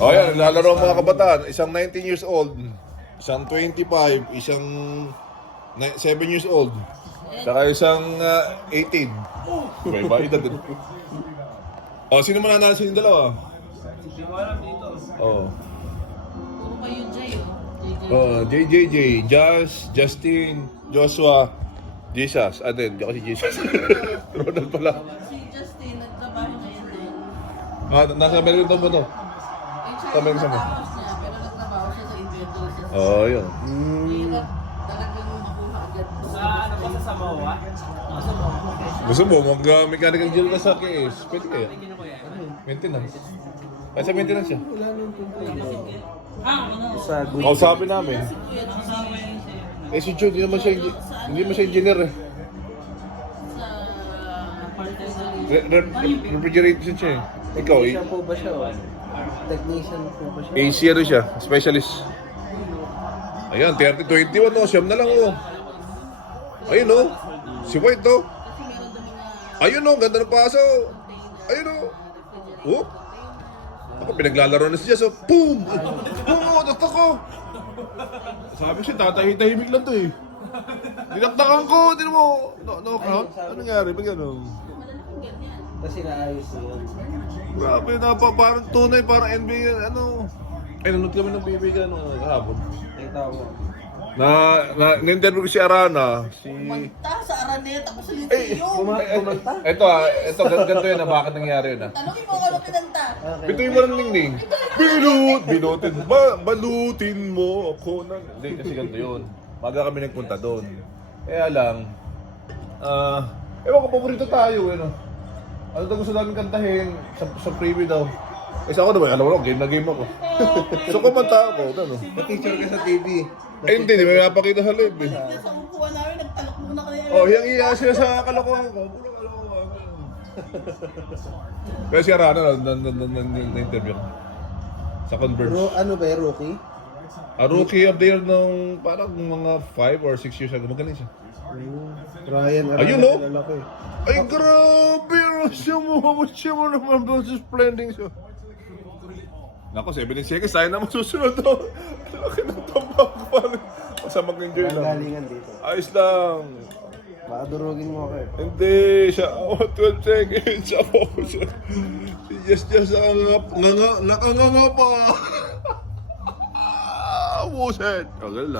O yan, naglalaro ang mga kabataan. Isang 19 years old, isang 25, isang 7 years old, saka isang 18. May iba edad din. O, sino mananalo sa inyong dalawa? Hindi mo alam dito. Oo. Puro kayo Jay, JJJ, Jazz, Justin, Joshua, Jesus. Din, di ako si Jesus. Ronald pala. Si Justin, nagtrabaho ngayon din. Nasa Amerika ba to? Sabi sa matapos niya, pero nagtrabaho siya sa inventor siya. Oo, yun. Hirap talagang makuha agad. Sa ano ka sa Samoa? Sa Samoa. Gusto mo, mag-mechanical engineer ka sa KS? Pwede kaya? Hindi ko yan. Maintenance. Ay, sa maintenance siya. Sa good. Kausapin namin. Kuya Kasama Justin, yun siya. Eh, si Jude, hindi mo siya engineer eh. sa part-time Refrigeration siya eh. Ikaw, Technician po ba siya? Technician po ba siya? AC ano siya, specialist. Ayan, 30-21 no, siyam na lang oh. Ayun no, si White no. kasi meron doon mga Ayun no, ganda ng paso. Ayun no. Oh. Ako, pinaglalaro na si Jess oh. Boom! Oo, taktak ko. Sabi ko siya, tatahimik lang to eh. Dinaktakan ko, hindi mo. No count? Ano nangyari? Ba't gano'n? Kasi naayos yun. Grabe na pa, parang tunay, parang NBA, ano. Ay, nanood kami ng PBA kahapon. Nakita ko. Na-interview ko si Arana, si... kumanta sa Araneta ko sa Eh, Liseyo. ito, ganito yun na bakit nangyari yun ah. Tanongin mo kung ano pinanta. Bituin mo ng ningning. Balutin mo ako ng... Hindi, kasi ganito yun. Maga kami nagpunta doon. Kaya lang, ewan ko, paborito tayo, ano. Ano daw gusto namin kantahin sa preview daw. Isa ako naman, alam mo, game na game ako. So kumanta ako, ano. Na-picture ka sa TV. Eh hindi, di may napakita sa live eh. Sa upuan namin, nagtalok muna kaya. Oh, hiyang-iya siya sa kalokohan ko. Puro kalokohan ko. Kaya si Arana na-interview ko. Sa Converge. Ano ba yung rookie? A rookie of the year nung parang mga 5 or 6 years ago. Magaling siya. Ryan, Ayun, no? kilala ko eh. Ay, grabe! Siya mo naman doon sa splending siya. Nako, 17 seconds. Tayo naman susunod to. Laki ng tambak pa. Basta mag-enjoy Walang lang. galingan dito. Ayos lang. Baka durugin mo ako eh. Hindi, siya, 12 seconds ako. Yes, nakanganga pa. Buset. Okay lang.